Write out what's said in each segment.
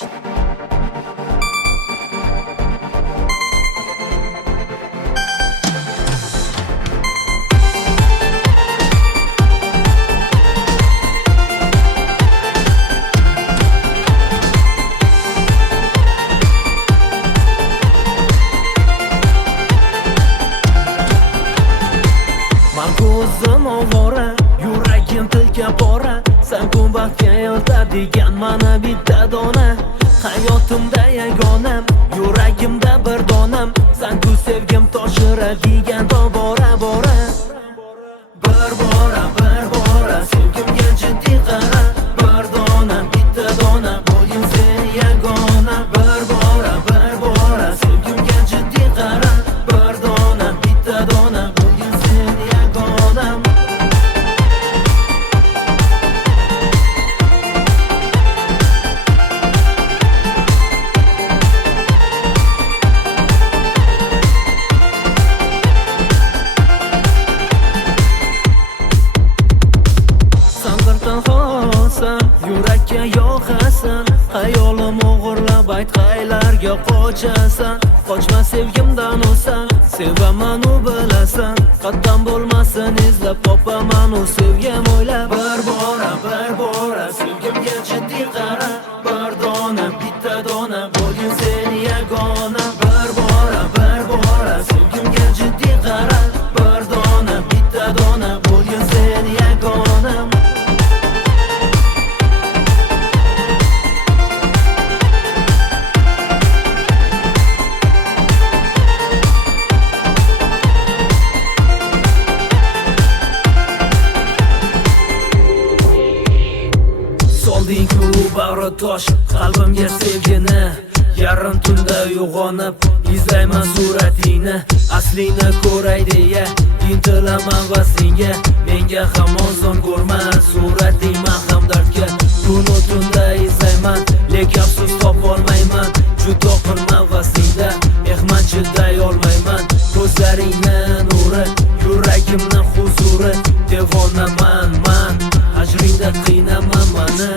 Ko'zim ovora, yuragim tilka pora. Sen kun baxtga yotadigan mana bitta dona. Hayotimda yagonam, yuragimda bir donam. Sen ku sevgim toshiradigan tobora bora. Bir bora sevgimga jiddiy qara. Bir dona, bitta dona, bo'ling sen yagona. Bir bora sevgimga jiddiy qara. Bir dona, bitta dona, bo'ling sen yagona. Yurakka yoqasan, hayolim o'g'irlab aytqaylarga qochasan. Qochma sevgimdan o'san, sevaman u bilasan. Qatdan bo'lmasin izlab topaman u sevgim o'ylab. Bir bora sevgimga jiddiy qara. Bir dona, bitta dona, bo'ling sen yagona. Bir bora sevgimga jiddiy qara. Bir dona, bitta dona, bo'ling sen yagona. Solding-ku bag'ri tosh qalbimga sevgini. Yarim tunda uyg'onib izlayman suratingni. Aslini ko'ray deya intilaman va senga. Menga ham oson ko'rma surating maham dardga. Kunu tunda izlayman, lek afsus topolmayman. Judo qilman va senda mehmon chiday olmayman. Ko'zlaringni nuri, yuragimni huzuri. Devonaman man, ajringda qiynaman mani.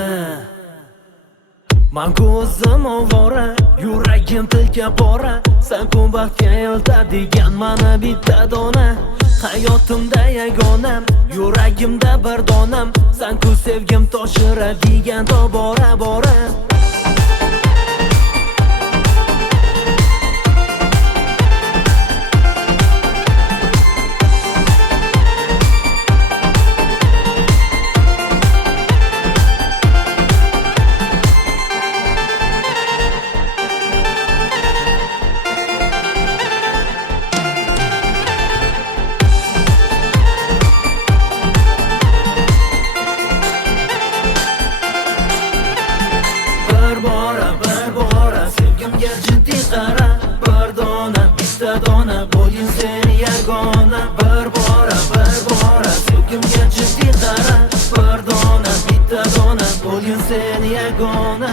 Man ko'zim ovora, yuragim tilka pora. Sen kun baxtga yotadigan mana bitta dona. Hayotimda yagonam, yuragimda bir donam. Sen ku sevgim toshiradigan tobora bora. Sevgimga jiddiy qara. Bir dona, bitta dona, bo'ling sen yagona. Bir bora sevgimga jiddiy qara. Bir dona, bitta dona, bo'ling sen yagona.